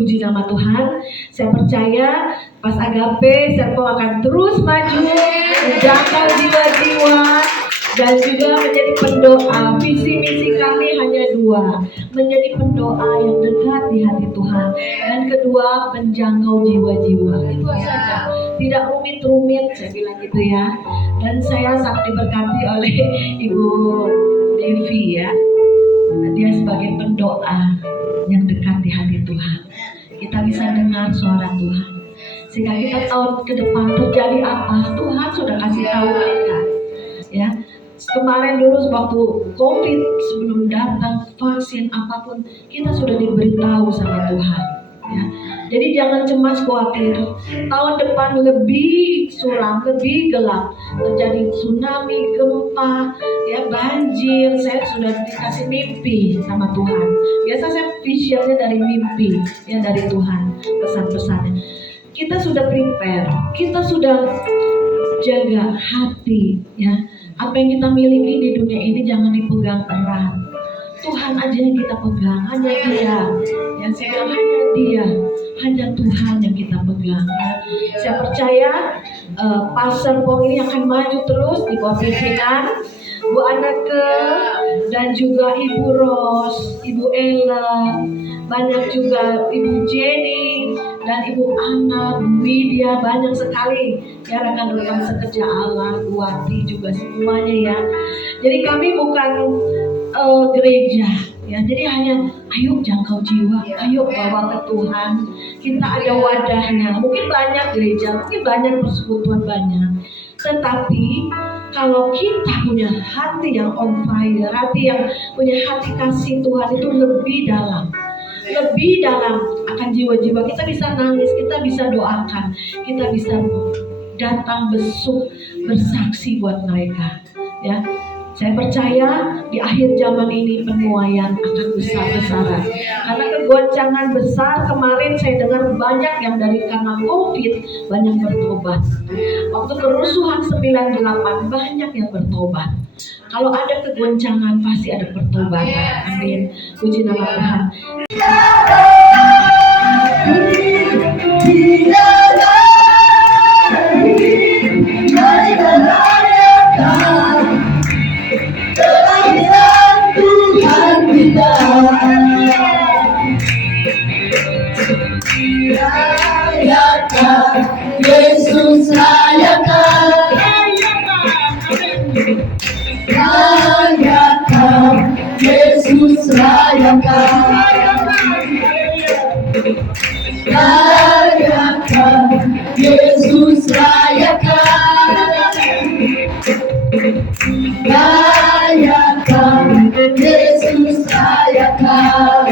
puji nama Tuhan. Saya percaya Pas Agape Serpo akan terus maju, menjangkau jiwa-jiwa, dan juga menjadi pendoa. Visi misi kami hanya dua, menjadi pendoa yang dekat di hati Tuhan, dan kedua menjangkau jiwa-jiwa. Itu saja, tidak rumit-rumit, saya bilang gitu ya. Dan saya sangat diberkati oleh Ibu Devi ya. Dia sebagai pendoa yang dekat di hati Tuhan. Kita bisa dengar suara Tuhan, sehingga kita tahu ke depan terjadi apa. Tuhan sudah kasih tahu kita. Ya, kemarin dulu waktu COVID, sebelum datang vaksin apapun, kita sudah diberitahu sama Tuhan. Ya, jadi jangan cemas khawatir. Tahun depan lebih suram, lebih gelap, terjadi tsunami, gempa, ya banjir. Saya sudah dikasih mimpi sama Tuhan. Biasa saya visionnya dari mimpi, ya dari Tuhan, pesan-pesannya. Kita sudah prepare, kita sudah jaga hati, ya. Apa yang kita miliki di dunia ini jangan dipegang erat. Tuhan aja yang kita pegang, hanya Dia. Yang saya bilang hanya Dia, hanya Tuhan yang kita pegang. Ya. Saya percaya Pastor Pong ini akan maju terus di bawah pimpinan Bu Anake dan juga Ibu Ros, Ibu Ella, banyak juga Ibu Jenny dan Ibu Ana, Bu Widya, banyak sekali ya rekan-rekan sekerja Allah, Bu Wati juga semuanya ya. Jadi kami bukan gereja ya, jadi hanya ayo jangkau jiwa, ayo bawa ke Tuhan. Kita ada wadahnya, mungkin banyak gereja, mungkin banyak persekutuan banyak, tetapi kalau kita punya hati yang on fire, hati yang punya hati kasih Tuhan itu lebih dalam akan jiwa-jiwa. Kita bisa nangis, kita bisa doakan, kita bisa datang besuk, bersaksi buat mereka ya. Saya percaya di akhir zaman ini penuaian akan besar-besaran. Karena kegoncangan besar kemarin saya dengar banyak yang dari karena COVID banyak bertobat. Waktu kerusuhan 98 banyak yang bertobat. Kalau ada kegoncangan pasti ada pertobatan. Amin. Puji nama Tuhan. Yesus rayakan, rayakan, Yesus rayakan, rayakan, Yesus rayakan, rayakan, Yesus rayakan.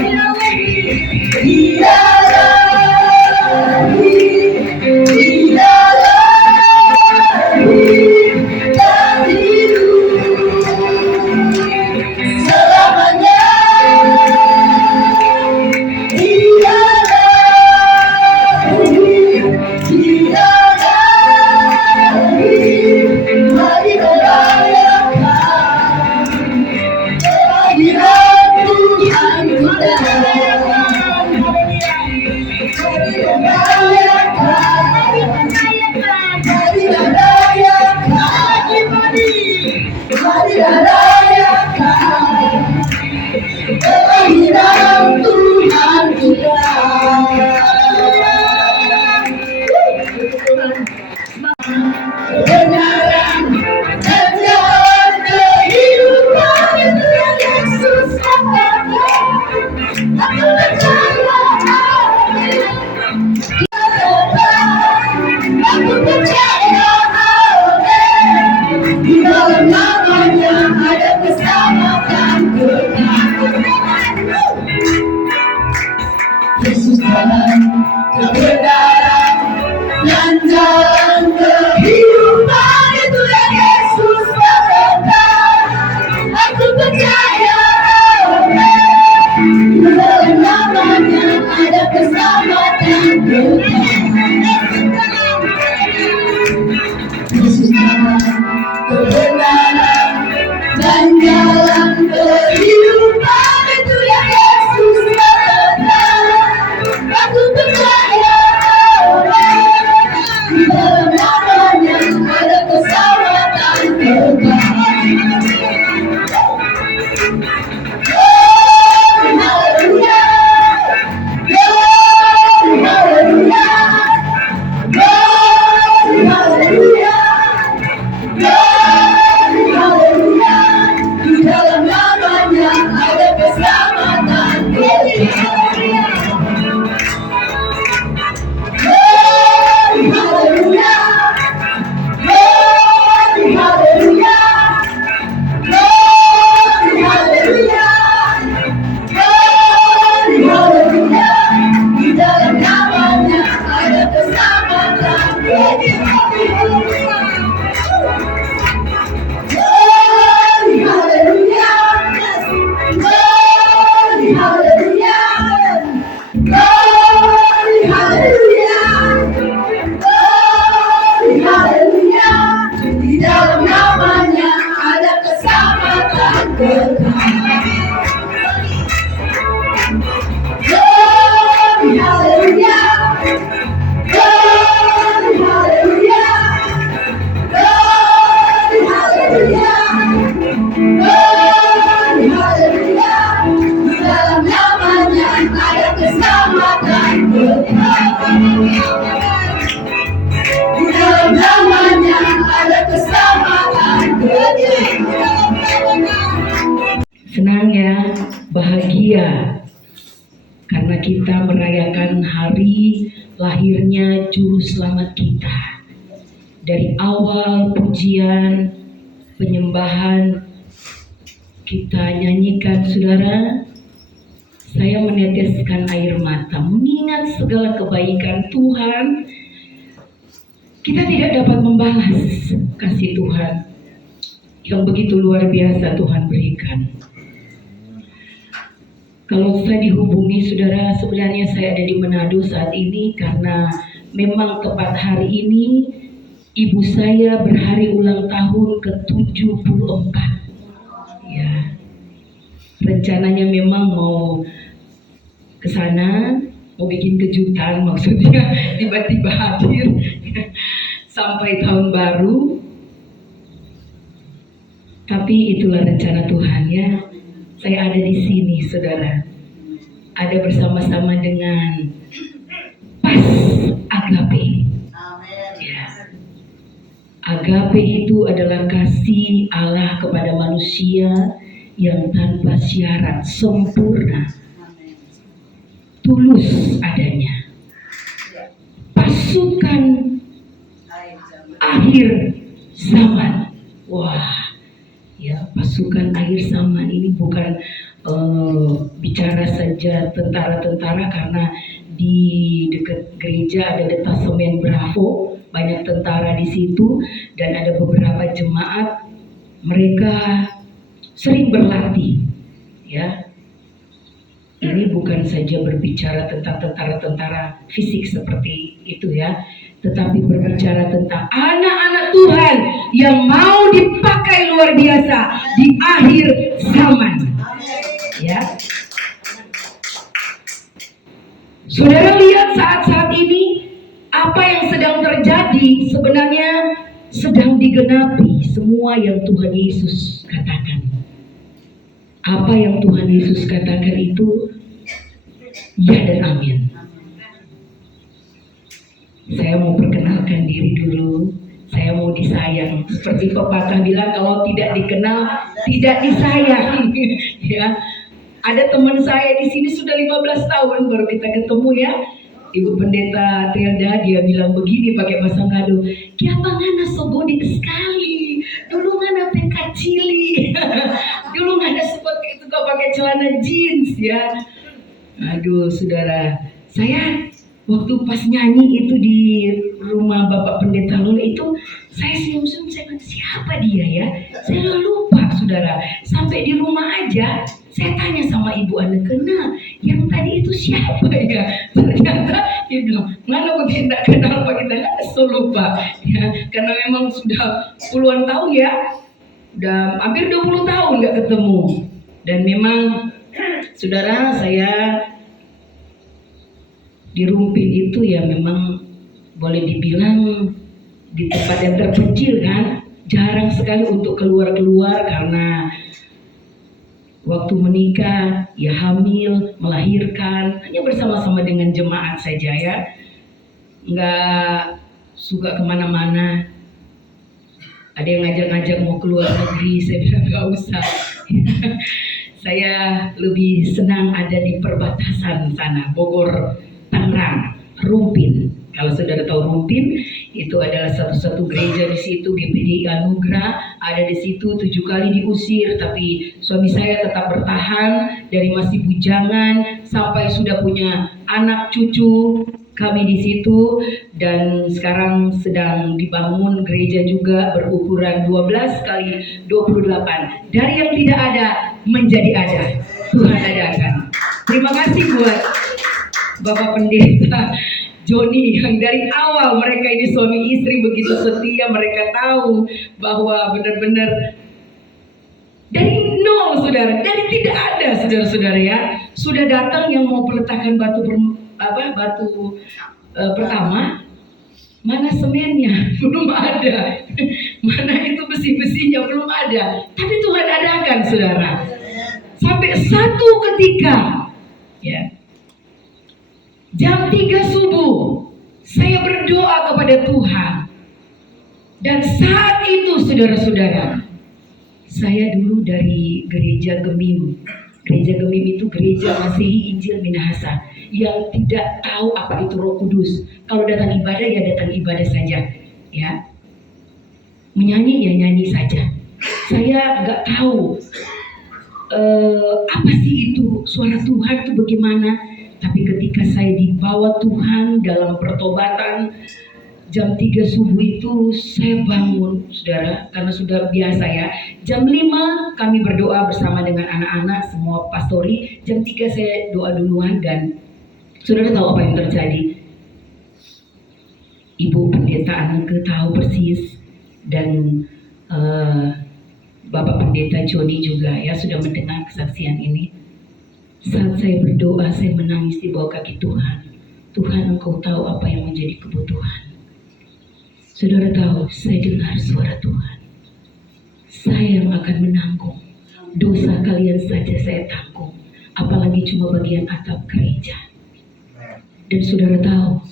Yesus jalan kebenaran dan jalan kehidupan, itu yang Yesus katakan. Aku percaya, amin. Dalam namanya ada keselamatan kekal. Yesus jalan kebenaran dan jalan kehidupan, itu yang Yesus katakan. Aku Di dalam namanya ada keselamatan kekal. Senang ya, bahagia karena kita merayakan hari lahirnya Juru Selamat kita. Dari awal pujian, penyembahan kita nyanyikan, saudara, saya meneteskan air mata mengingat segala kebaikan Tuhan. Kita tidak dapat membalas kasih Tuhan yang begitu luar biasa Tuhan berikan. Kalau saya dihubungi, saudara, sebenarnya saya ada di Manado saat ini karena memang tepat hari ini ibu saya berhari ulang tahun ke-74. Ya, rencananya memang mau ke sana, mau bikin kejutan, maksudnya tiba-tiba hadir sampai tahun baru. Tapi itulah rencana Tuhan ya. Saya ada di sini, saudara. Ada bersama-sama dengan Pas Agape. Ya. Agape itu adalah kasih Allah kepada manusia yang tanpa syarat, sempurna, tulus adanya. Pasukan akhir zaman. Wah. Ya, pasukan akhir zaman ini bukan bicara saja tentara-tentara, karena di dekat gereja ada detasemen Bravo, banyak tentara di situ, dan ada beberapa jemaat mereka sering berlatih. Ya, ini bukan saja berbicara tentang tentara-tentara fisik seperti itu ya, tetapi berbicara tentang anak-anak Tuhan yang mau dipakai luar biasa di akhir zaman. Ya, saudara lihat saat-saat ini apa yang sedang terjadi sebenarnya sedang digenapi semua yang Tuhan Yesus katakan. Apa yang Tuhan Yesus katakan itu ya dan amin. Saya mau perkenalkan diri dulu. Saya mau disayang. Seperti pepatah bilang, kalau tidak dikenal, tidak disayang. Ya, ada teman saya di sini sudah 15 tahun baru kita ketemu ya. Ibu Pendeta Tilda, dia bilang begini pakai bahasa Ngado, "Kiapa ngana sobodik sekali. Dulu ngana pekacili." Dulu ngana seperti itu kok pakai celana jeans ya. Aduh, saudara, saya waktu pas nyanyi itu di rumah Bapak Pendeta Lula itu, saya senyum-senyum, saya bilang, siapa dia ya? Saya lupa, saudara. Sampai di rumah aja, saya tanya sama ibu anak, kenal yang tadi itu siapa ya? Ternyata dia bilang, mana kok kita kenal Pak, kita nggak lupa. Ya, karena memang sudah puluhan tahun ya, udah hampir 20 tahun nggak ketemu. Dan memang, saudara, saya di Rumpin itu ya memang boleh dibilang di tempat yang terpencil kan, jarang sekali untuk keluar-keluar karena waktu menikah, ya hamil, melahirkan, hanya bersama-sama dengan jemaat saja ya, nggak suka kemana-mana. Ada yang ngajak-ngajak mau keluar negeri, saya bilang nggak usah. Saya lebih senang ada di perbatasan sana, Bogor, Tangerang, Rumpin. Kalau saudara tahu Rumpin, itu adalah satu-satu gereja di situ, GPDI Anugerah, ada di situ 7 kali diusir, tapi suami saya tetap bertahan dari masih bujangan sampai sudah punya anak cucu kami di situ, dan sekarang sedang dibangun gereja juga berukuran 12 kali 28. Dari yang tidak ada menjadi ada, Tuhan adakan. Terima kasih buat Bapak Pendeta Joni yang dari awal mereka ini suami istri begitu setia, mereka tahu bahwa benar-benar dari nol, saudara, dari tidak ada, saudara-saudara ya, sudah datang yang mau peletakan batu pertama, mana semennya belum ada, mana itu besi-besinya belum ada, tapi Tuhan adakan, saudara, sampai satu ketika ya Jam 3 subuh saya berdoa kepada Tuhan. Dan saat itu saudara-saudara, saya dulu dari gereja Gemim. Gereja Gemim itu gereja Masehi Injil Minahasa yang tidak tahu apa itu Roh Kudus. Kalau datang ibadah ya datang ibadah saja, ya. Menyanyi ya nyanyi saja. Saya nggak tahu apa sih itu suara Tuhan itu bagaimana. Tapi ketika saya dibawa Tuhan dalam pertobatan, jam 3 subuh itu saya bangun, saudara, karena sudah biasa ya. Jam 5 kami berdoa bersama dengan anak-anak, semua pastori. Jam 3 saya doa duluan dan saudara tahu apa yang terjadi. Ibu pendeta Aneke tahu persis dan Bapak Pendeta Joni juga ya sudah mendengar kesaksian ini. Saat saya berdoa, saya menangis di bawah kaki Tuhan. Tuhan, Engkau tahu apa yang menjadi kebutuhan. Saudara tahu, saya dengar suara Tuhan. Saya yang akan menanggung. Dosa kalian saja saya tanggung. Apalagi cuma bagian atap gereja. Dan saudara tahu,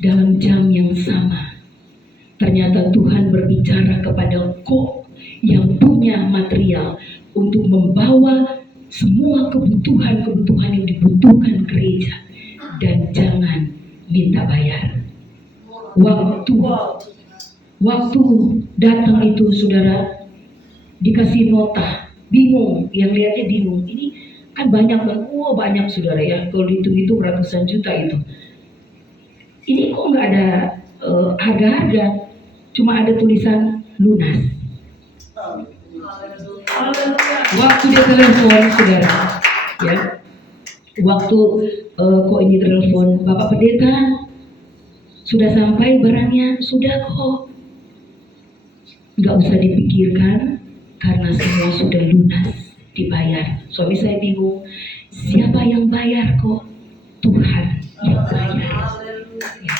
dalam jam yang sama, ternyata Tuhan berbicara kepada engkau yang punya material untuk membawa semua kebutuhan-kebutuhan yang dibutuhkan gereja. Dan jangan minta bayar. Waktu datang itu saudara dikasih nota, bingung, yang lihatnya bingung. Ini kan banyak kan, banyak saudara ya, kalau dihitung-hitung ratusan juta itu. Ini kok nggak ada harga-harga, cuma ada tulisan lunas. Waktu dia telepon saudara, ya, waktu kok ini telepon, Bapak Pendeta, sudah sampai barangnya? Sudah kok. Nggak usah dipikirkan karena semua sudah lunas dibayar. Suami saya bingung, siapa yang bayar kok? Tuhan yang bayar. Ya.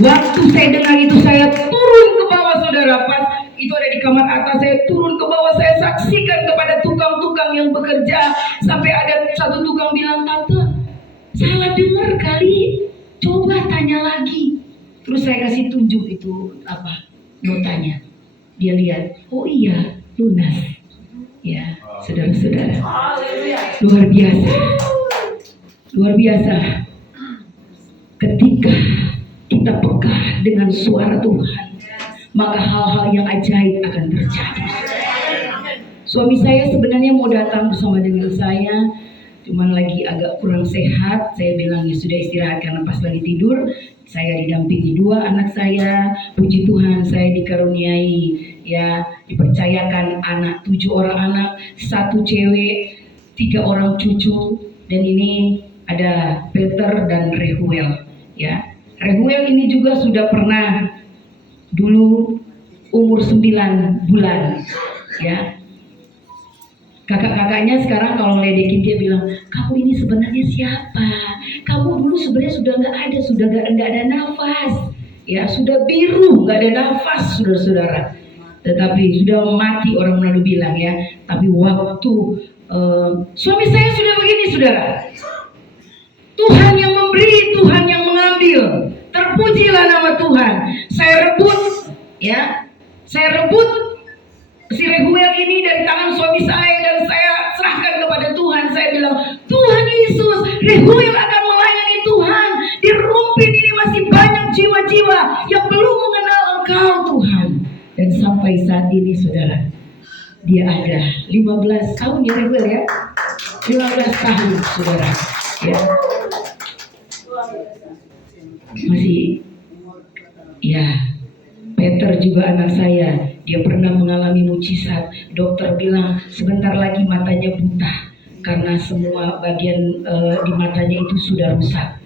Waktu saya dengar itu saya turun ke bawah saudara, pas itu ada di kamar atas, saya turun ke bawah, saya saksikan kepada tukang-tukang yang bekerja. Sampai ada satu tukang bilang, Tante, salah dengar kali. Coba tanya lagi. Terus saya kasih tunjuk itu apa notanya. Dia lihat, oh iya lunas. Ya, saudara-saudara. Luar biasa. Luar biasa. Ketika kita peka dengan suara Tuhan, maka hal-hal yang ajaib akan terjadi. Suami saya sebenarnya mau datang bersama dengan saya, cuman lagi agak kurang sehat. Saya bilang ya sudah istirahat karena pas lagi tidur. Saya didampingi 2 anak saya. Puji Tuhan saya dikaruniai ya, dipercayakan anak, 7 orang anak, 1 cewek, 3 orang cucu. Dan ini ada Peter dan Rehuel ya. Rehuel ini juga sudah pernah dulu umur 9 bulan ya. Kakak-kakaknya sekarang kalau ledekin dia bilang, kamu ini sebenarnya siapa? Kamu dulu sebenarnya sudah nggak ada nafas, ya sudah biru, nggak ada nafas, saudara-saudara. Tetapi sudah mati orang Manado bilang ya. Tapi waktu suami saya sudah begini, saudara. Tuhan yang memberi, Tuhan yang mengambil. Terpujilah nama Tuhan. Saya rebut, ya, saya rebut si Rehuel ini dari tangan suami saya dan saya serahkan kepada Tuhan. Saya bilang, Tuhan Yesus, Rehuel akan melayani Tuhan. Di Rumpin ini masih banyak jiwa-jiwa yang belum mengenal Engkau Tuhan. Dan sampai saat ini saudara, dia ada 15 tahun ya Rehuel ya. 15 tahun saudara ya. Masih ya. Peter juga anak saya, dia pernah mengalami mujizat. Dokter bilang sebentar lagi matanya buta karena semua bagian di matanya itu sudah rusak.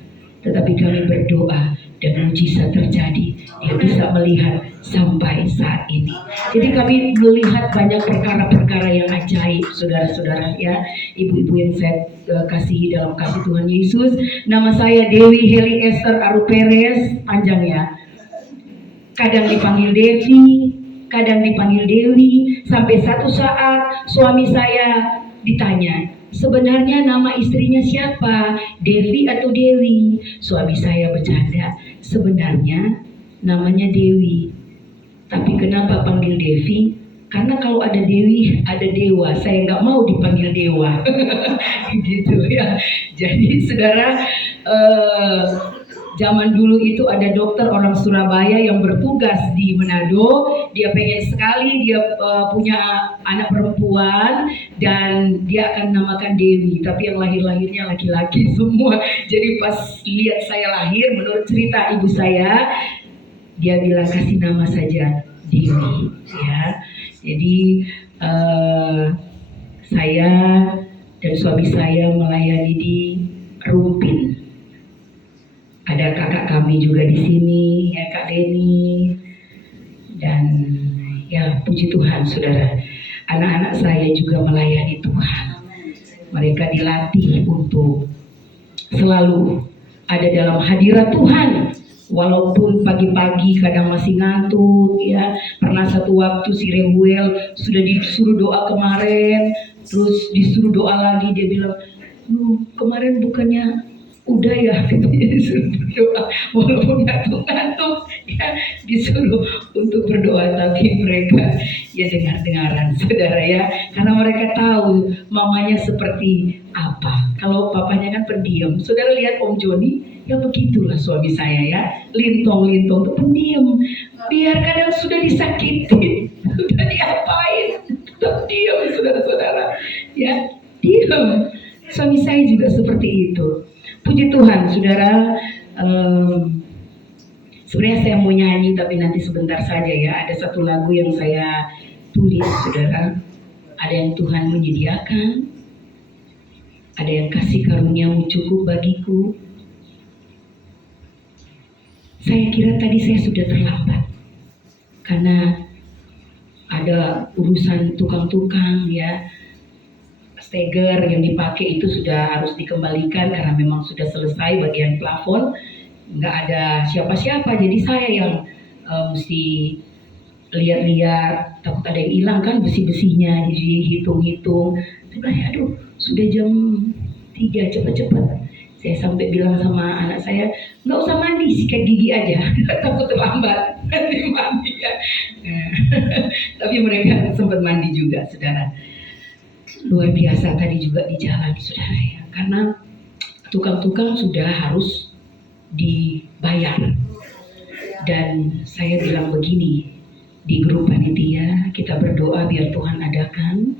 Tetapi kami berdoa dan mujizat terjadi. Dia bisa melihat sampai saat ini. Jadi kami melihat banyak perkara-perkara yang ajaib, saudara-saudara ya. Ibu-ibu yang saya kasihi dalam kasih Tuhan Yesus. Nama saya Dewi Heli Esther Aru Perez, panjang ya. Kadang dipanggil Devi, kadang dipanggil Dewi. Sampai satu saat suami saya ditanya, sebenarnya nama istrinya siapa? Devi atau Dewi? Suami saya bercanda, sebenarnya namanya Dewi. Tapi kenapa panggil Devi? Karena kalau ada Dewi, ada Dewa. Saya nggak mau dipanggil Dewa. Gitu ya. Jadi saudara, zaman dulu itu ada dokter orang Surabaya yang bertugas di Manado. Dia pengen sekali dia punya anak perempuan dan dia akan namakan Dewi. Tapi yang lahir-lahirnya laki-laki semua. Jadi pas lihat saya lahir, menurut cerita ibu saya, dia bilang kasih nama saja Dewi. Ya, jadi saya dan suami saya melayani di Rumpin. Ada kakak kami juga di sini, ya Kak Deni. Dan ya puji Tuhan saudara, anak-anak saya juga melayani Tuhan. Mereka dilatih untuk selalu ada dalam hadirat Tuhan. Walaupun pagi-pagi kadang masih ngantuk ya. Pernah satu waktu si Rehuel sudah disuruh doa kemarin, terus disuruh doa lagi, dia bilang, kemarin bukannya udah ya, disuruh berdoa walaupun ngantuk-ngantuk ya, disuruh untuk berdoa. Tapi mereka ya dengar-dengaran saudara ya, karena mereka tahu mamanya seperti apa. Kalau papanya kan pendiam. Saudara lihat Om Joni, ya begitulah suami saya ya, lintong-lintong tuh pendiam. Biar kadang sudah disakiti, sudah diapain, tetap diam saudara-saudara ya, diam. Suami saya juga seperti itu. Puji Tuhan saudara. Sebenarnya saya mau nyanyi tapi nanti sebentar saja ya. Ada satu lagu yang saya tulis saudara. Ada yang Tuhan menyediakan, ada yang kasih karunia-Mu cukup bagiku. Saya kira tadi saya sudah terlambat karena ada urusan tukang-tukang ya. Steger yang dipakai itu sudah harus dikembalikan karena memang sudah selesai bagian plafon, nggak ada siapa-siapa. Jadi saya yang mesti lihat-lihat, takut ada yang hilang kan besi-besinya, jadi hitung-hitung. Sebenarnya aduh sudah jam 3, cepat-cepat. Saya sampai bilang sama anak saya, nggak usah mandi, sikat gigi aja, takut terlambat nanti mandi ya. Tapi mereka sempat mandi juga saudara. Luar biasa tadi juga di jalan saudara ya, karena tukang-tukang sudah harus dibayar. Dan saya bilang begini, di grup panitia kita berdoa biar Tuhan adakan.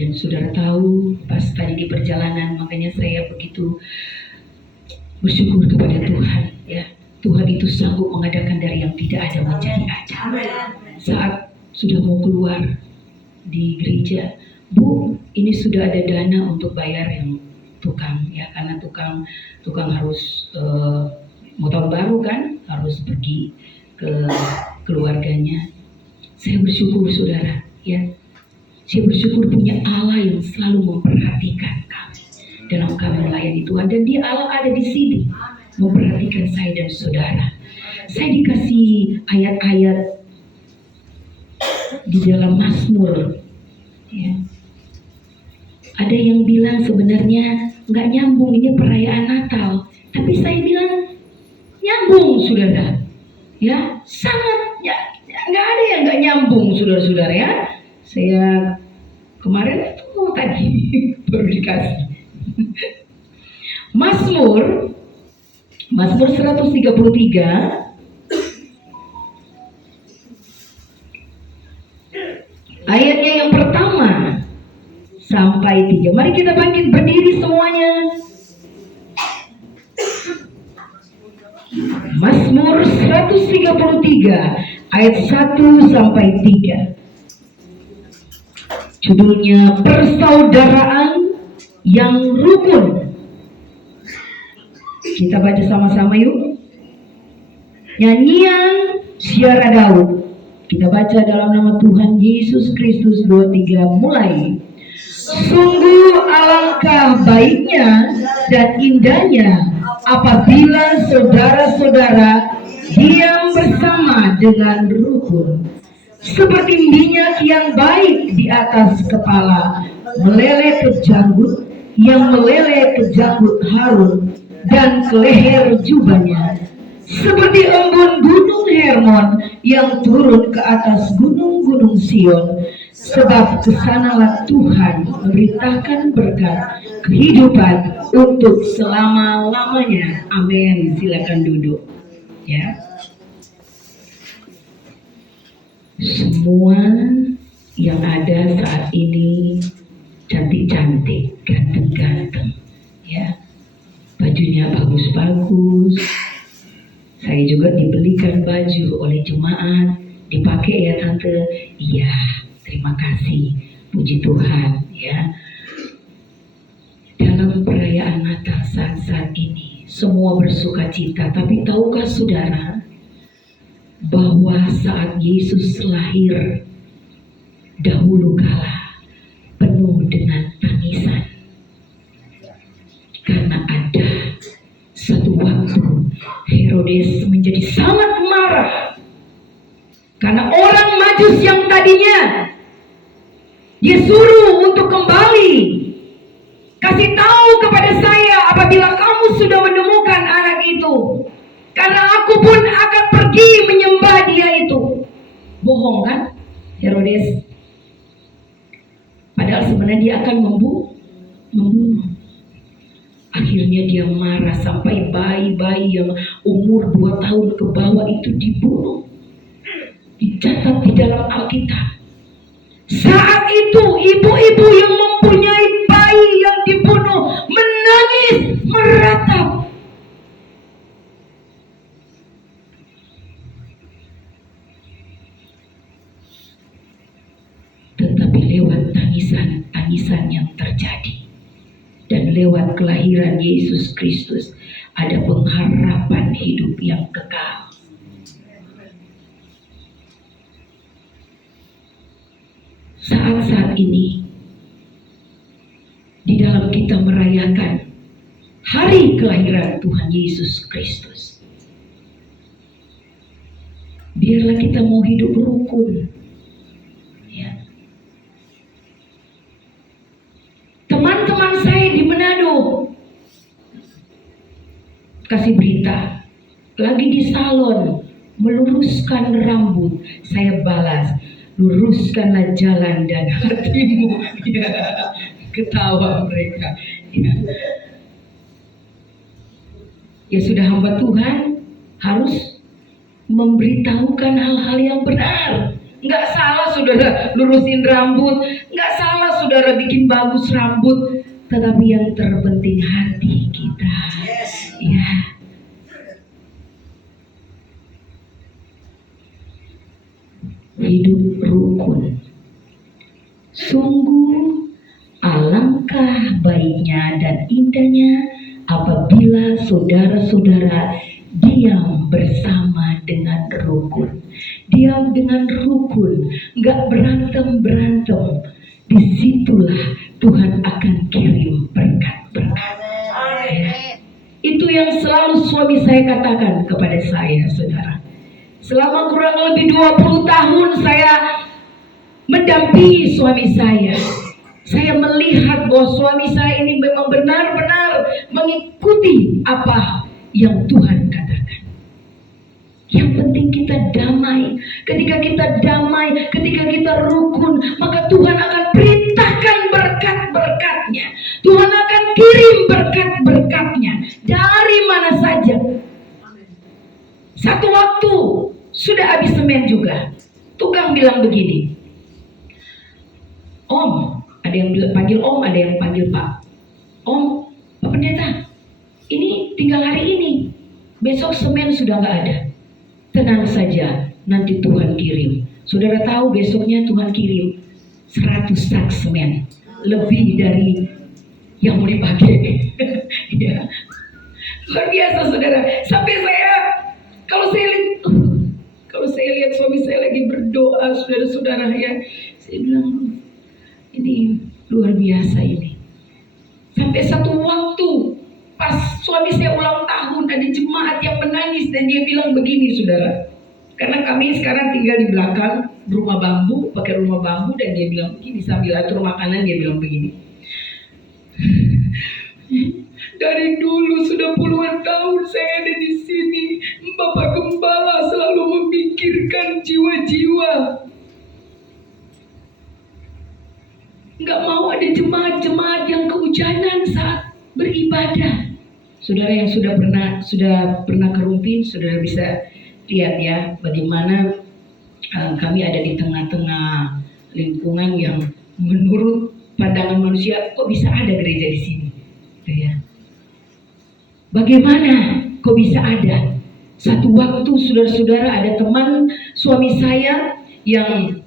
Dan saudara tahu pas tadi di perjalanan, makanya saya begitu bersyukur kepada Tuhan ya. Tuhan itu sanggup mengadakan dari yang tidak ada menjadi ada. Saat sudah mau keluar di gereja, Bu, ini sudah ada dana untuk bayar yang tukang ya, karena tukang harus mau tahun baru kan, harus pergi ke keluarganya. Saya bersyukur saudara ya, saya bersyukur punya Allah yang selalu memperhatikan kami dalam kami melayani Tuhan, dan Dia Allah ada di sini memperhatikan saya dan saudara. Saya dikasih ayat-ayat di dalam Mazmur ya. Ada yang bilang sebenarnya nggak nyambung, ini perayaan Natal, tapi saya bilang nyambung saudara ya, sangat ya, nggak ada yang nggak nyambung saudara-saudara ya. Saya kemarin itu tadi baru dikasih Mazmur 133 ayatnya yang pertama sampai 3. Mari kita bangkit berdiri semuanya. Mazmur 133 ayat 1 sampai 3. Judulnya Persaudaraan yang Rukun. Kita baca sama-sama yuk. Nyanyian Syara Daud. Kita baca dalam nama Tuhan Yesus Kristus. 2, 3 mulai. Sungguh alangkah baiknya dan indahnya apabila saudara-saudara diam bersama dengan rukun, seperti minyak yang baik di atas kepala, meleleh ke janggut, yang meleleh ke janggut Harun dan ke leher jubahnya, seperti embun gunung Hermon yang turun ke atas gunung-gunung Sion. Sebab kesanalah Tuhan memberitakan berkat kehidupan untuk selama-lamanya. Amin. Silakan duduk. Ya. Semua yang ada saat ini cantik-cantik, ganteng-ganteng, ya. Bajunya bagus-bagus. Saya juga dibelikan baju oleh jemaat, dipakai ya tante. Iya, terima kasih, puji Tuhan, ya. Dalam perayaan Natal saat ini, semua bersuka cita. Tapi tahukah saudara bahwa saat Yesus lahir, dahulu kala penuh dengan tangisan, karena ada satu waktu Herodes menjadi sangat marah karena orang Majus yang tadinya dia suruh untuk kembali, kasih tahu kepada saya apabila kamu sudah menemukan anak itu, karena aku pun akan pergi menyembah dia itu. Bohong kan Herodes? Padahal sebenarnya dia akan membunuh. Akhirnya dia marah sampai bayi-bayi yang umur 2 tahun ke bawah itu dibunuh. Dicatat di dalam Alkitab. Saat itu ibu-ibu yang mempunyai bayi yang dibunuh menangis meratap. Tetapi lewat tangisan yang terjadi dan lewat kelahiran Yesus Kristus ada pengharapan hidup yang kekal. Saat-saat ini di dalam kita merayakan hari kelahiran Tuhan Yesus Kristus, biarlah kita mau hidup rukun. Teman-teman saya di Manado kasih berita, lagi di salon meluruskan rambut. Saya balas, luruskanlah jalan dan hatimu. Ya, ketawa mereka. Ya sudah, hamba Tuhan harus memberitahukan hal-hal yang benar. Nggak salah saudara lurusin rambut, nggak salah saudara bikin bagus rambut, tetapi yang terpenting hati kita. Ya. Hidup rukun. Sungguh alangkah baiknya dan indahnya apabila saudara-saudara diam bersama dengan rukun. Diam dengan rukun, nggak berantem-berantem. Disitulah Tuhan akan kirim berkat-berkat. Ya. Itu yang selalu suami saya katakan kepada saya, saudara. Selama kurang lebih 20 tahun saya mendampingi suami saya. Saya melihat bahwa suami saya ini memang benar-benar mengikuti apa yang Tuhan katakan. Yang penting kita damai. Ketika kita damai, ketika kita rukun, maka Tuhan akan perintahkan berkat-berkatnya. Tuhan akan kirim berkat-berkatnya dari mana saja. Satu waktu sudah habis semen juga, tukang bilang begini, Om, ada yang panggil Om, ada yang panggil Pak. Om, Pak Pendeta, ini tinggal hari ini, besok semen sudah nggak ada. Tenang saja, nanti Tuhan kirim. Saudara tahu besoknya Tuhan kirim 100 sak semen, lebih dari yang mau dipakai. Ya. Luar biasa saudara. Sampai saya, kalau saya lihat suami saya lagi berdoa, saudara-saudara ya, saya bilang ini luar biasa ini. Sampai satu waktu pas suami saya ulang tahun, ada jemaat yang menangis dan dia bilang begini, saudara, Karena kami sekarang tinggal di belakang rumah bambu, pakai rumah bambu, dan dia bilang begini sambil atur makanan, dia bilang begini. Dari dulu sudah puluhan tahun saya ada di sini. Bapak Gembala selalu memikirkan jiwa-jiwa. Nggak mau ada jemaat-jemaat yang kehujanan saat beribadah. Saudara yang sudah pernah ke Rumpin, saudara bisa lihat ya bagaimana kami ada di tengah-tengah lingkungan yang menurut pandangan manusia kok bisa ada gereja di sini, gitu ya. Bagaimana kok bisa ada? Satu waktu saudara-saudara ada teman suami saya yang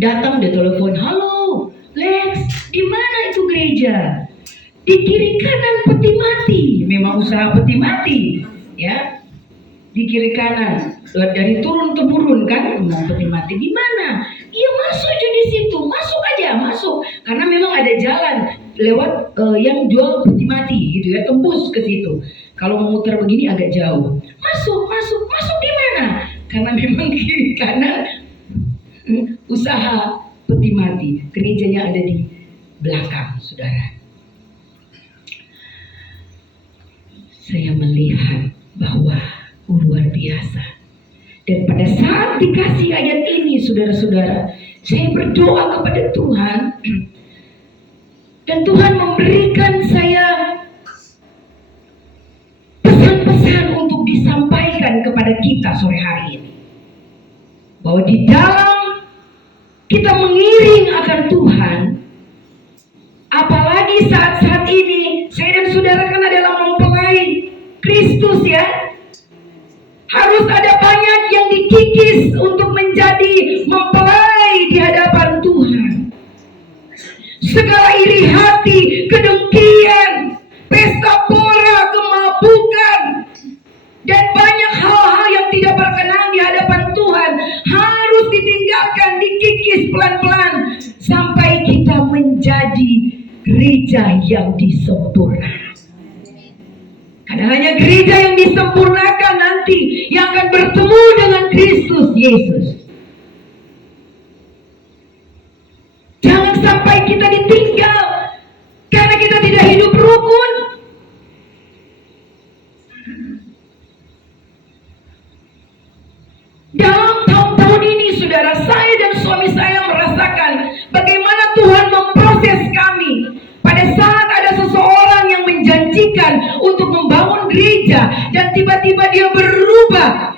datang, dia telepon, halo Lex, di mana itu gereja? Di kiri kanan peti mati. Memang usaha peti mati, ya. Di kiri kanan, dari turun temurun kan, mau peti mati di mana? Iya masuk aja di situ, masuk aja, masuk. Karena memang ada jalan lewat yang jual peti mati, gitu ya, tembus ke situ. Kalau mau muter begini agak jauh. Masuk di mana? Karena memang kiri kanan usaha peti mati. Gerejanya ada di belakang, saudara. Saya melihat bahwa luar biasa. Dan pada saat dikasih ayat ini, saudara-saudara, saya berdoa kepada Tuhan. Dan Tuhan memberikan saya pesan-pesan untuk disampaikan kepada kita sore hari ini. Bahwa di dalam kita mengiring akan Tuhan, apalagi saat-saat ini, saya dan saudara kan adalah mempelai Kristus ya. Harus ada banyak yang dikikis untuk menjadi mempelai di hadapan Tuhan. Segala iri hati, kedengkian, pesta pora, kemabukan, dan banyak hal-hal yang tidak berkenan di hadapan Tuhan harus ditinggalkan, dikikis pelan-pelan sampai kita menjadi gereja yang disempurnakan. Karena hanya gereja yang disempurnakan nanti yang akan bertemu dengan Kristus Yesus. Jangan sampai kita ditinggal karena kita tidak hidup rukun. Dalam tahun-tahun ini, saudara, saya dan suami saya merasakan bagaimana Tuhan memproses kami. Pada saat ada seseorang yang menjanjikan untuk membangun gereja dan tiba-tiba dia berubah.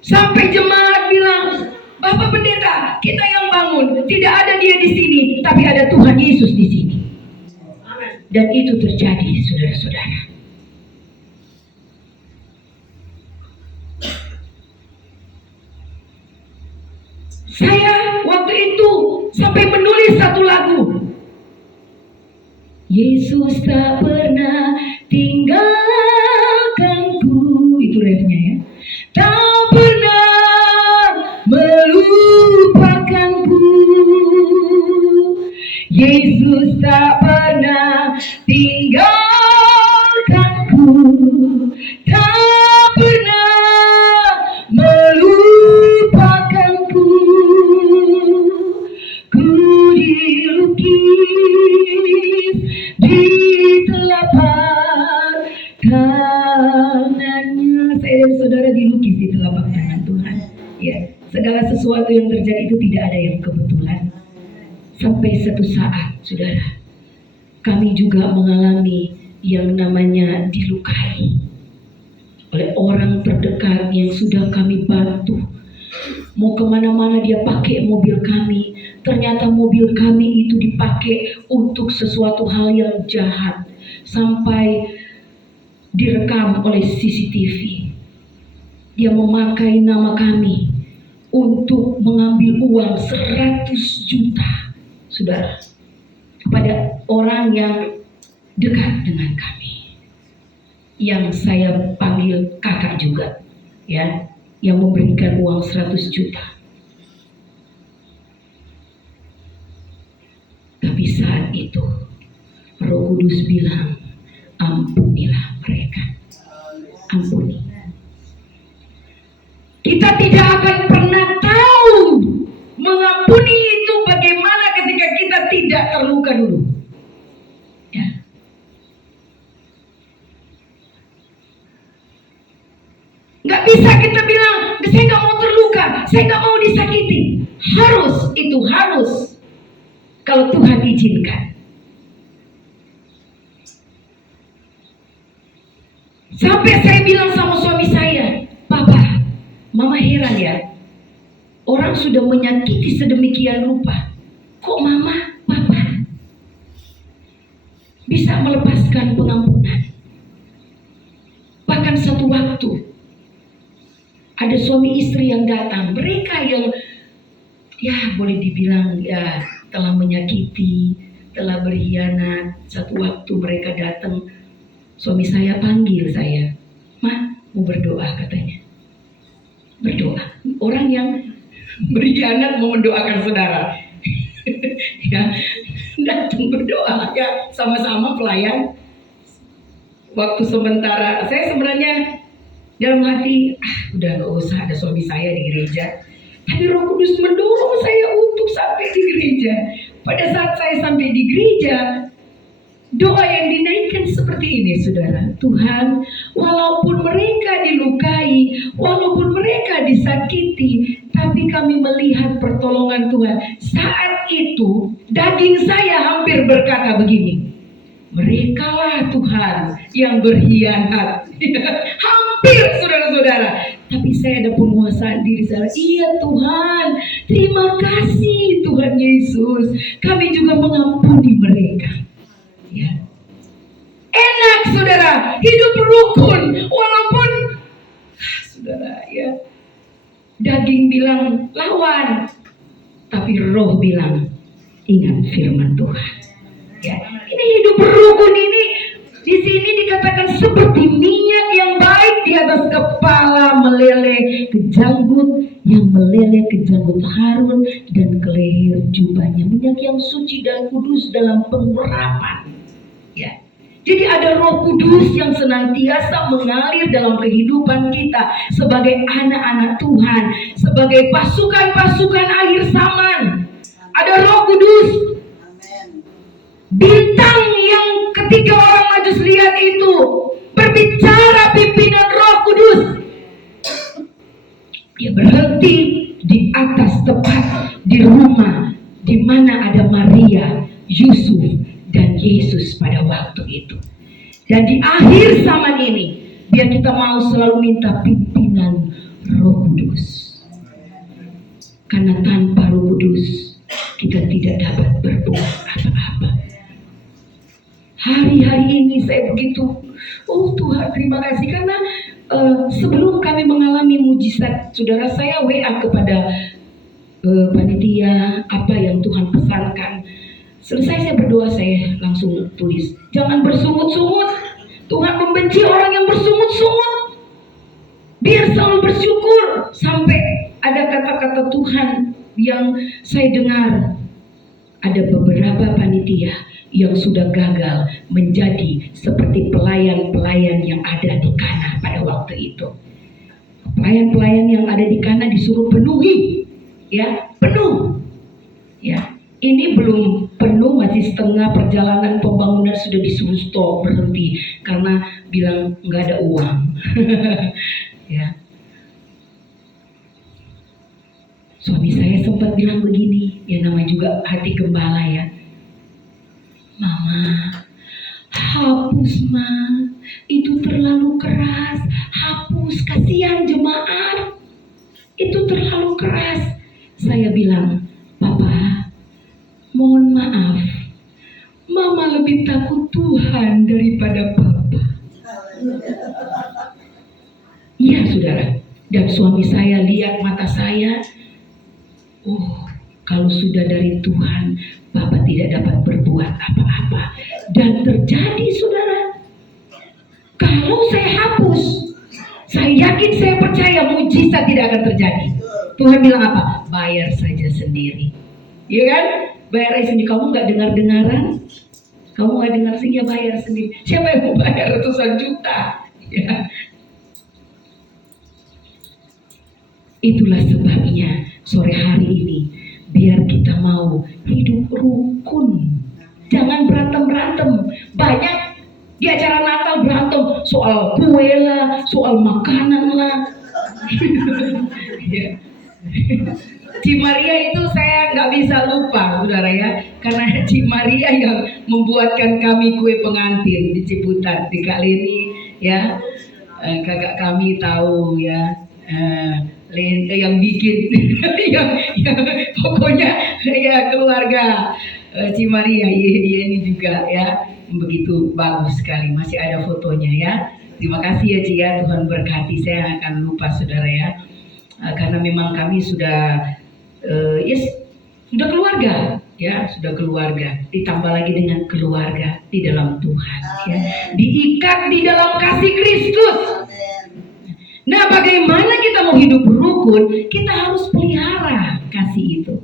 Sampai jemaat bilang, Bapak Pendeta, kita yang bangun, tidak ada dia di sini, tapi ada Tuhan Yesus di sini. Dan itu terjadi, saudara-saudara. Saya waktu itu sampai menulis satu lagu. Yesus tak pernah tinggalkanku, itu refnya ya. Tak pernah melupakanku. Yesus tak pernah tinggalkanku. Tak pernah melupakanku. Ku dilukis di telapak tangannya. Saya dan saudara dilukis di telapak tangan Tuhan. Ya, segala sesuatu yang terjadi itu tidak ada yang kebetulan. Sampai satu saat, saudara, kami juga mengalami yang namanya dilukai oleh orang terdekat yang sudah kami bantu. Mau kemana-mana dia pakai mobil kami. Ternyata mobil kami itu dipakai untuk sesuatu hal yang jahat. Sampai direkam oleh CCTV. Dia memakai nama kami untuk mengambil uang 100 juta. Saudara, kepada orang yang dekat dengan kami. Yang saya panggil kakak juga. Ya, yang memberikan uang 100 juta. Tapi saat itu Roh Kudus bilang, ampunilah mereka. Ampuni. tidak akan pernah tahu mengampuni itu bagaimana ketika kita tidak terluka dulu. Ya. Nggak bisa kita bilang, saya nggak mau terluka, saya nggak mau disakiti. Harus. Kalau Tuhan izinkan. Sampai saya bilang sama suami saya, Papa, Mama heran ya. Orang sudah menyakiti sedemikian rupa. Kok Mama, Papa bisa melepaskan pengampunan? Bahkan satu waktu ada suami istri yang datang. Mereka yang ya boleh dibilang ya telah menyakiti, telah berkhianat. Satu waktu mereka datang, suami saya panggil saya, "Ma, mau berdoa," katanya. Berdoa. Orang yang berkhianat mau mendoakan saudara. Ya, datang berdoa ya sama-sama pelayan. Waktu sementara saya sebenarnya dalam hati, udah gak usah ada suami saya di gereja. Tapi Roh Kudus mendorong saya untuk sampai di gereja. Pada saat saya sampai di gereja, doa yang dinaikkan seperti ini, saudara. Tuhan, walaupun mereka dilukai, walaupun mereka disakiti, tapi kami melihat pertolongan Tuhan. Saat itu, daging saya hampir berkata begini, merekalah Tuhan yang berkhianat. Hampir, saudara-saudara. Tapi saya ada penguasaan diri saya. Iya Tuhan, terima kasih Tuhan Yesus. Kami juga mengampuni mereka. Ya. Enak saudara, hidup rukun. Walaupun saudara ya, daging bilang lawan, tapi roh bilang ingat firman Tuhan. Ya, ini hidup rukun ini di sini dikatakan seperti minyak yang baik di atas kepala meleleh ke janggut, yang meleleh ke janggut Harun dan ke leher jubahnya. Minyak yang suci dan kudus dalam pengurapan. Ya. Jadi ada Roh Kudus yang senantiasa mengalir dalam kehidupan kita sebagai anak-anak Tuhan, sebagai pasukan-pasukan akhir zaman. Ada Roh Kudus. Bintang yang ketika orang Majus lihat itu berbicara pimpinan Roh Kudus. Dia berhenti di atas tepat di rumah di mana ada Maria, Yusuf, dan Yesus pada waktu itu. Dan di akhir zaman ini, biar kita mau selalu minta pimpinan Roh Kudus. Karena tanpa Roh Kudus, kita tidak dapat berbuat apa-apa. Hari-hari ini saya begitu, oh Tuhan terima kasih. Karena sebelum kami mengalami mujizat, saudara, saya WA kepada panitia apa yang Tuhan pesankan. Selesai saya berdoa, saya langsung tulis, jangan bersungut-sungut. Tuhan membenci orang yang bersungut-sungut. Biar selalu bersyukur. Sampai ada kata-kata Tuhan yang saya dengar. Ada beberapa panitia yang sudah gagal menjadi seperti pelayan-pelayan yang ada di Kana pada waktu itu. Pelayan-pelayan yang ada di Kana disuruh penuhi, ya, penuh. Ya, ini belum penuh, masih setengah perjalanan pembangunan sudah disuruh stop, berhenti karena bilang nggak ada uang. Ya. Suami saya sempat bilang begini, ya namanya juga hati gembala ya. Mama, hapus Ma, itu terlalu keras. Hapus, kasihan jemaat. Itu terlalu keras. Saya bilang, Papa, mohon maaf. Mama lebih takut Tuhan daripada Papa. Iya saudara. Dan suami saya lihat mata saya. Oh, kalau sudah dari Tuhan, Bapak tidak dapat berbuat apa-apa. Dan terjadi saudara, kalau saya hapus, saya yakin, saya percaya mujizat tidak akan terjadi. Tuhan bilang apa? Bayar saja sendiri. Iya kan? Bayar aja sendiri. Kamu gak dengar-dengaran? Kamu gak dengar sih, ya bayar sendiri. Siapa yang mau bayar ratusan juta? Ya. Itulah sebabnya sore hari ini biar kita mau hidup rukun. Jangan berantem-berantem. Banyak di acara Natal berantem soal kue lah, soal makanan lah. Ya. Ci Maria itu saya nggak bisa lupa, saudara ya, karena Ci Maria yang membuatkan kami kue pengantin di Ciputat, di Kak Leni ya. Kakak kami tahu ya, yang bikin, yang pokoknya ya keluarga Ci Maria ini juga ya, begitu bagus sekali, masih ada fotonya ya. Terima kasih ya Ci ya, Tuhan berkati. Saya akan lupa saudara ya, karena memang kami sudah sudah keluarga ya, sudah keluarga, ditambah lagi dengan keluarga di dalam Tuhan ya, diikat di dalam kasih Kristus. Nah, bagaimana kita mau hidup rukun? Kita harus pelihara kasih itu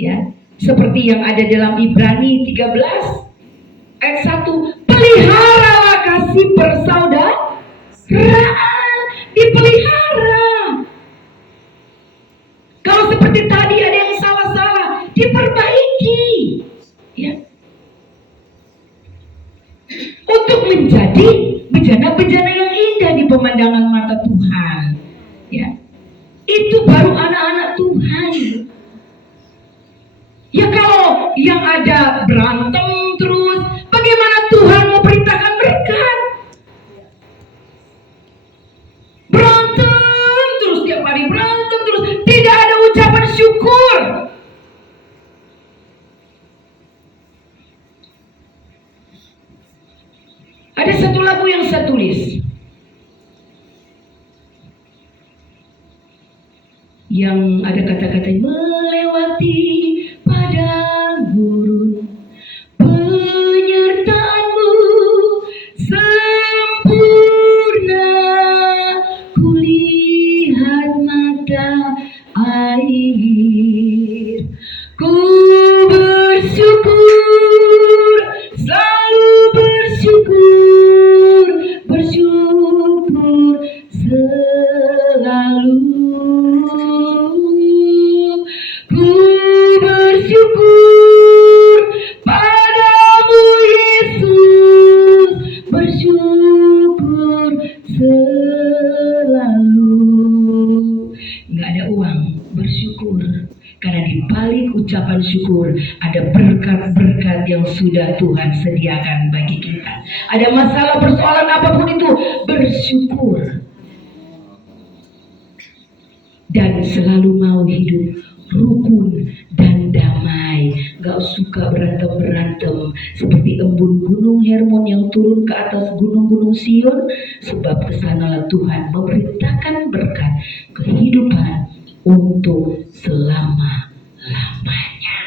ya, seperti yang ada dalam Ibrani 13 ayat 1, peliharalah kasih persaudaraan, dipelihara. Kalau seperti tadi ada yang salah-salah, diperbaiki ya, untuk menjadi bejana-bejana yang indah di pemandangan mata Tuhan ya. Itu baru anak-anak Tuhan ya. Kalau yang ada berantem terus, bagaimana Tuhan mau perintahkan berkat? Berantem terus, tiap hari berantem terus, tidak ada ucapan syukur. Ada satu lagu yang saya tulis, yang ada kata-kata melewati padang gurun, penyertaanmu sempurna, kulihat mata air, ku bersyukur, selalu bersyukur, bersyukur selalu. Ku bersyukur padamu Yesus, bersyukur selalu. Nggak ada uang, bersyukur. Karena di balik ucapan syukur ada berkat-berkat yang sudah Tuhan sediakan bagi kita. Ada masalah, persoalan apapun itu, bersyukur. Dan selalu mau hidup rukun dan damai, gak suka berantem-berantem seperti embun gunung Hermon yang turun ke atas gunung-gunung Sion, sebab kesanalah Tuhan memerintahkan berkat kehidupan untuk selama-lamanya.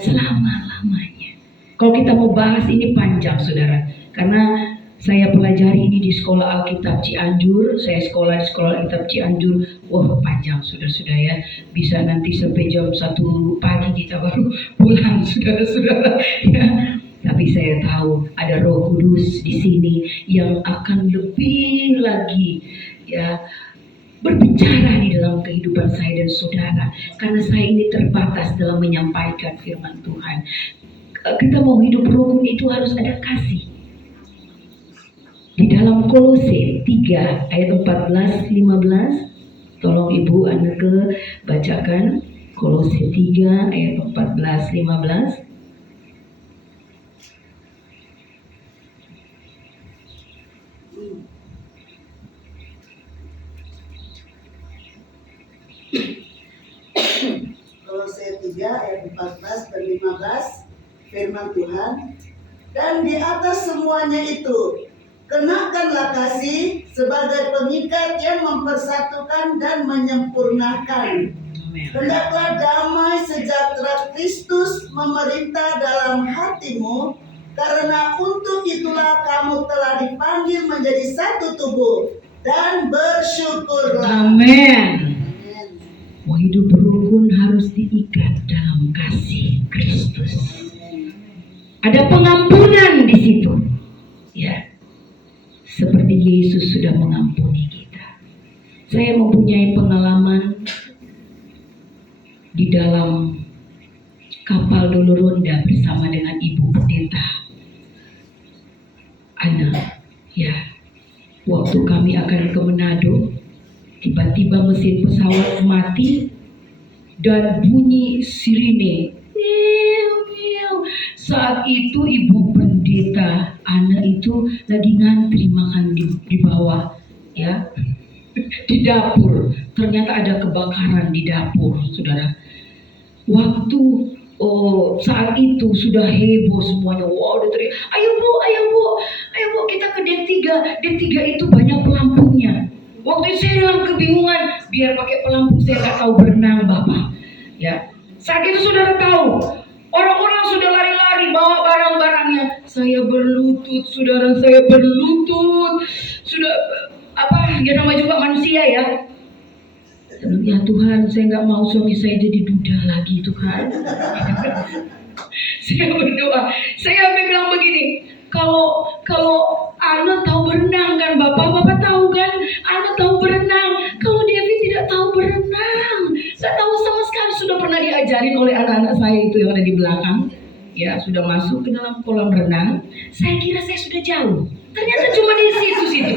Selama-lamanya. Kalau kita mau bahas ini panjang saudara, karena saya pelajari ini di sekolah Alkitab Cianjur. Saya sekolah di sekolah Alkitab Cianjur. Wah, panjang sudah ya. Bisa nanti sampai jam 1 pagi kita baru pulang, saudara-saudara. Ya. Tapi saya tahu ada Roh Kudus di sini yang akan lebih lagi ya berbicara di dalam kehidupan saya dan saudara. Karena saya ini terbatas dalam menyampaikan firman Tuhan. Kita mau hidup rukun itu harus ada kasih. Di dalam Kolose 3 ayat 14-15, tolong Ibu Anneke bacakan Kolose 3 ayat 14-15. Kolose 3 ayat 14 dan 15, firman Tuhan, dan di atas semuanya itu kenakanlah kasih sebagai pengikat yang mempersatukan dan menyempurnakan. Hendaklah damai sejahtera Kristus memerintah dalam hatimu, karena untuk itulah kamu telah dipanggil menjadi satu tubuh, dan bersyukurlah. Amin. Mau hidup rukun harus diikat dalam kasih Kristus. Ada pengampunan di situ, ya. Seperti Yesus sudah mengampuni kita. Saya mempunyai pengalaman di dalam kapal Dulu Ronda bersama dengan Ibu Pendeta Ana. Ya, waktu kami akan ke Manado, tiba-tiba mesin pesawat mati dan bunyi sirine. Saat itu Ibu Pendeta Ana itu lagi ngantri makan di bawah, ya, di dapur. Ternyata ada kebakaran di dapur, saudara. Waktu saat itu sudah heboh semuanya. Wow, udah teriak, ayo bu, kita ke D3. D3 itu banyak pelampungnya. Waktu itu saya dalam kebingungan, biar pakai pelampung saya nggak tahu berenang, Bapak. Ya, saat itu saudara tahu, orang-orang sudah lari-lari bawa barang-barangnya. Saya berlutut, saudara, saya berlutut. Sudah ya nama juga manusia ya. Ya Tuhan, saya nggak mau suami saya jadi duda lagi, Tuhan. Saya berdoa. Saya bilang begini, kalau Ana tahu berenang kan, Bapak tahu kan, Ana tahu berenang. Kalau Devi tidak tahu berenang, nggak tahu sama sekali. Sudah pernah diajarin oleh anak-anak saya itu yang ada di belakang, ya, sudah masuk ke dalam kolam renang. Saya kira saya sudah jauh, ternyata cuma di situ-situ,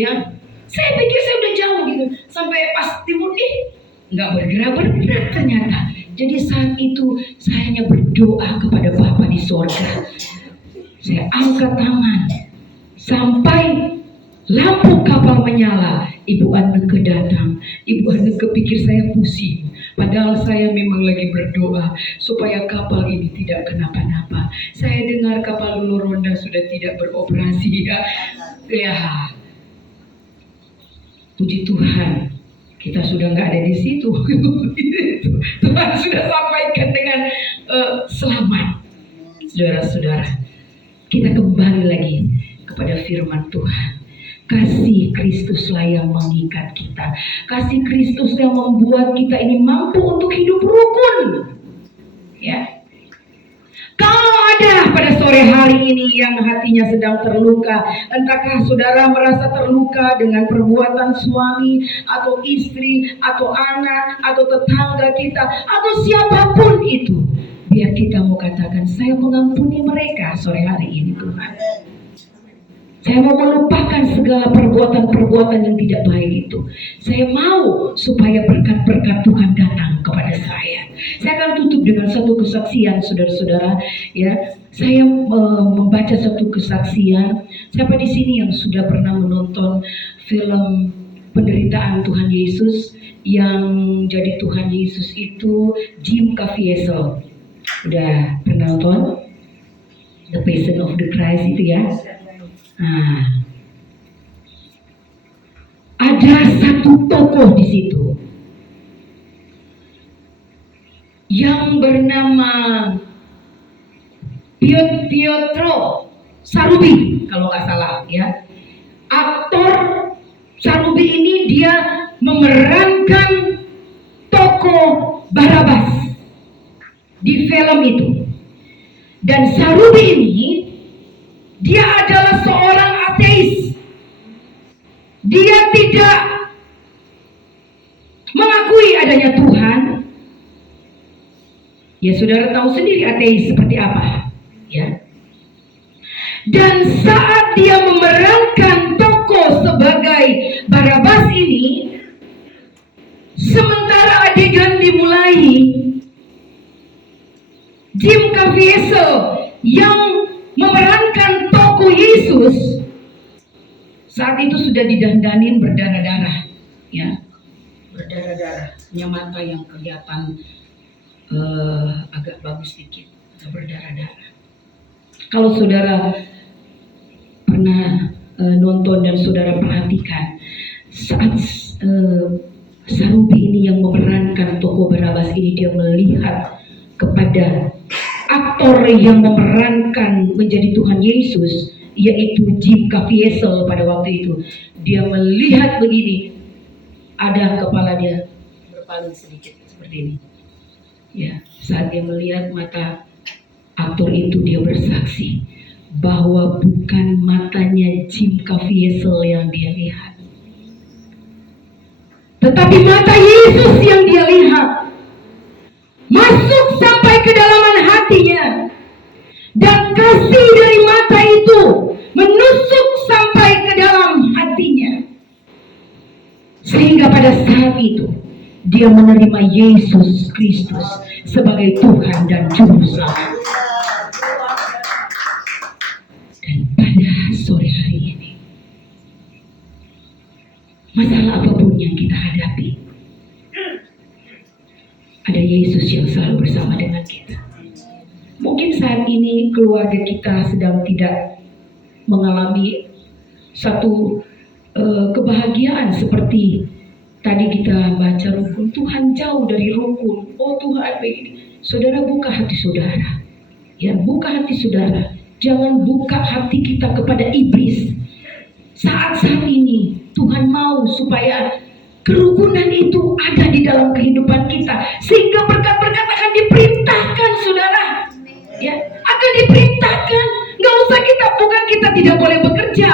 ya. Saya pikir saya udah jauh gitu, sampai pas timur nggak bergerak ternyata. Jadi saat itu saya hanya berdoa kepada Bapa di sorga. Saya angkat tangan sampai lampu kapal menyala. Ibu Anneke datang. Ibu Anneke pikir saya pusing, padahal saya memang lagi berdoa supaya kapal ini tidak kenapa-napa. Saya dengar kapal Dulu Ronda sudah tidak beroperasi, ya. Puji Tuhan, kita sudah nggak ada di situ. Tuhan sudah sampaikan dengan selamat. Saudara-saudara, kita kembali lagi kepada firman Tuhan. Kasih Kristuslah yang mengikat kita. Kasih Kristus yang membuat kita ini mampu untuk hidup rukun. Ya. Kalau ada pada sore hari ini yang hatinya sedang terluka, entahkah saudara merasa terluka dengan perbuatan suami atau istri atau anak atau tetangga kita atau siapapun itu, biar kita mau katakan, saya mengampuni mereka sore hari ini, Tuhan. Saya mau melupakan segala perbuatan-perbuatan yang tidak baik itu. Saya mau supaya berkat-berkat Tuhan datang kepada saya. Saya akan tutup dengan satu kesaksian, saudara-saudara. Ya, saya membaca satu kesaksian. Siapa di sini yang sudah pernah menonton film penderitaan Tuhan Yesus? Yang jadi Tuhan Yesus itu Jim Caviezel. Udah pernah nonton? The Passion of the Christ itu ya. Nah, ada satu tokoh di situ yang bernama Pietro Sarubi, kalau nggak salah ya. Aktor Sarubi ini dia memerankan tokoh Barabas di film itu. Dan Sarubi ini dia adalah seorang ateis. Dia tidak mengakui adanya Tuhan. Ya, saudara tahu sendiri ateis seperti apa, ya. Dan saat dia memerankan tokoh sebagai Barabas ini, sementara adegan dimulai, Jim Caviezel yang memerankan tokoh Yesus saat itu sudah didandanin berdarah-darah, ya, berdarah-darah, punya mata yang kelihatan agak bagus sedikit, berdarah-darah. Kalau saudara pernah nonton dan saudara perhatikan, saat Sarubi ini yang memerankan tokoh Barabas ini, dia melihat kepada aktor yang memerankan menjadi Tuhan Yesus, yaitu Jim Caviezel pada waktu itu. Dia melihat begini, ada kepala dia berpaling sedikit seperti ini. Ya, saat dia melihat mata aktor itu, dia bersaksi bahwa bukan matanya Jim Caviezel yang dia lihat, tetapi mata Yesus yang dia lihat. masuk sampai kedalaman hatinya, dan kasih dari mata itu menusuk sampai ke dalam hatinya, sehingga pada saat itu dia menerima Yesus Kristus sebagai Tuhan dan Juru Selamat. Dan pada sore hari ini, masalah apapun yang kita hadapi, ada Yesus yang selalu bersama dengan kita. Mungkin saat ini keluarga kita sedang tidak mengalami satu kebahagiaan seperti tadi kita baca rukun. Tuhan jauh dari rukun. Oh Tuhan begini. Saudara, buka hati saudara. Ya, buka hati saudara. Jangan buka hati kita kepada iblis. Saat-saat ini Tuhan mau supaya kerukunan itu ada di dalam kehidupan kita, sehingga berkat-berkat akan diperintahkan, saudara. Ya, akan diperintahkan. Nggak usah bukan kita tidak boleh bekerja.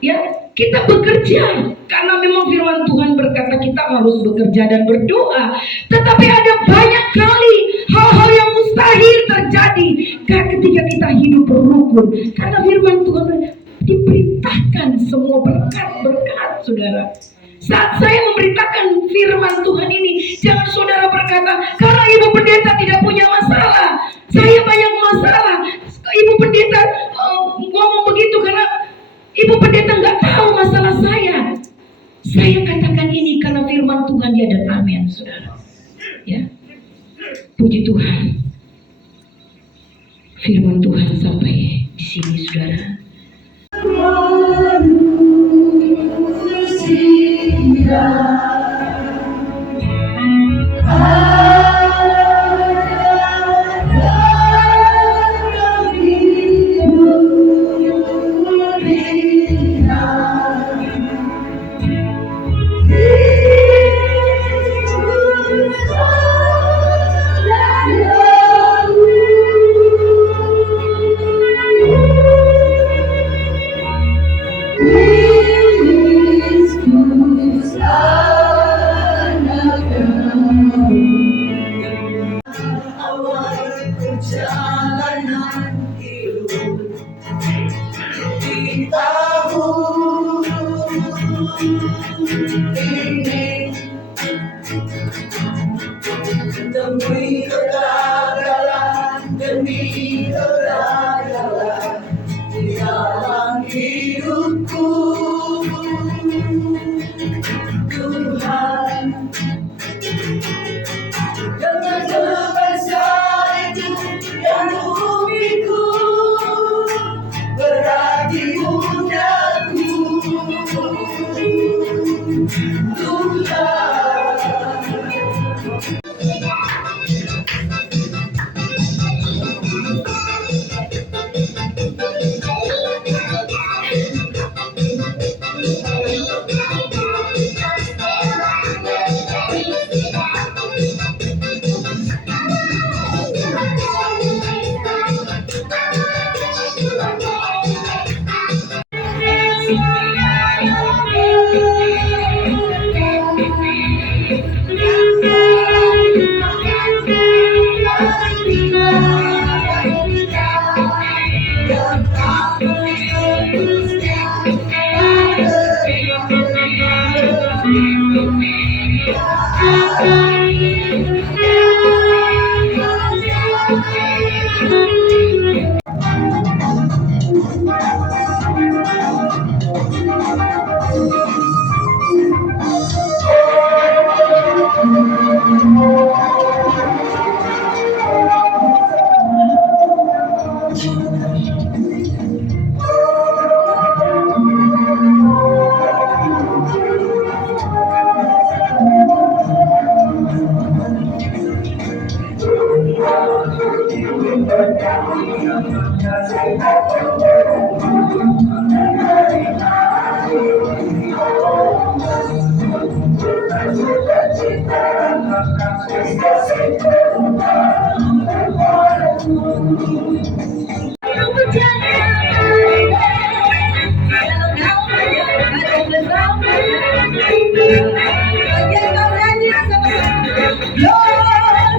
Ya, kita bekerja karena memang firman Tuhan berkata kita harus bekerja dan berdoa. Tetapi ada banyak kali hal-hal yang mustahil terjadi ketika kita hidup berrukun. Karena firman Tuhan diperintahkan semua berkat-berkat, saudara. Saat saya memberitakan firman Tuhan ini, jangan saudara berkata, karena ibu pendeta tidak punya masalah, saya banyak masalah. Ibu pendeta ngomong begitu karena ibu pendeta nggak tahu masalah saya. Saya katakan ini karena firman Tuhan, ya dan amin, saudara. Ya, puji Tuhan. Firman Tuhan sampai di sini, saudara. Demi kegagalan, demi kegagalan di dalam hidupku, Tuhan, dengan sebesar itu yang kumiku berarti punyaku, Tuhan.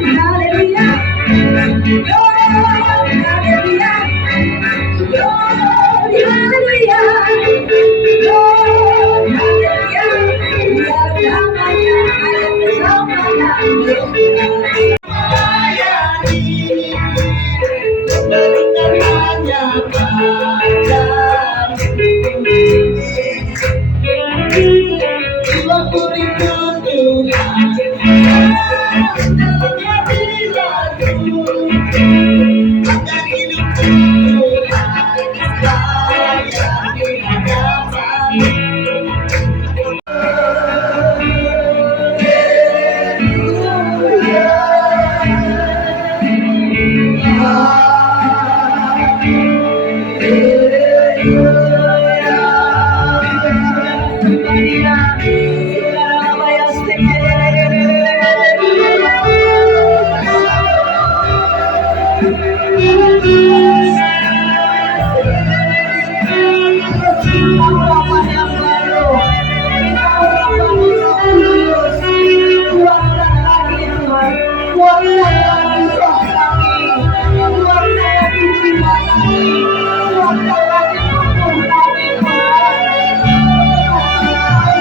Hallelujah. Dia, saudara apa yang kita urapan yang baru, kita urapan yang kudus, kuatkan lagi Tuhan, kuatkan lagi roh kami, kuatkan lagi jiwa kami, kuatkan lagi tubuh kami Tuhan,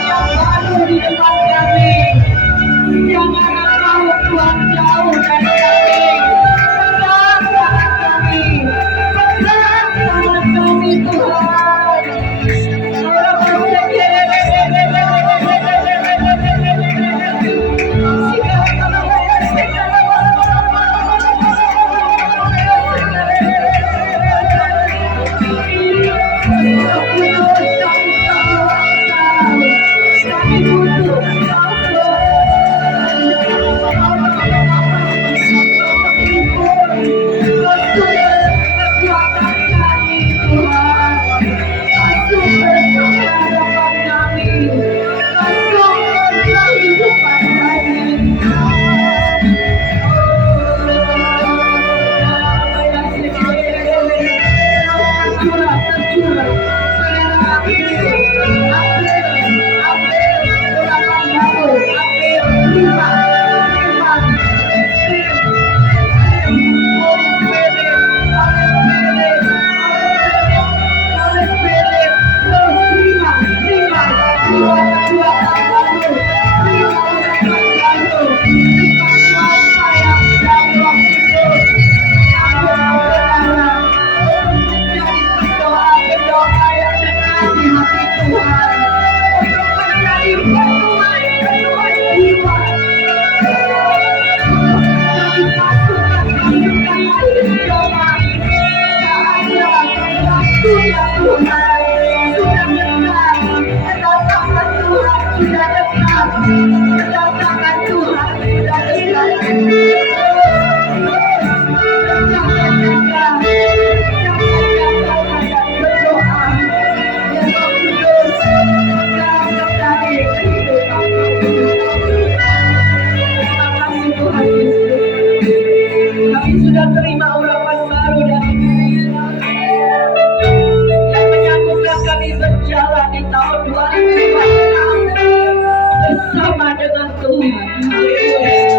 yang baru di depan kami, jangan Engkau Tuhan jauh dari kami, pegang tangan kami, pegang tangan kami Tuhan. Kedatangan Tuhan sudah dekat. Kami sudah terima urapan baru dari yang menyanggup kami berjalan di tahun 2024 bersama dengan Tuhan. Haleluya.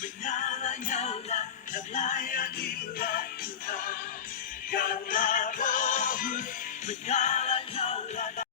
Menyala-nyala dan layanilah Tuhan. Karena rohmu menyala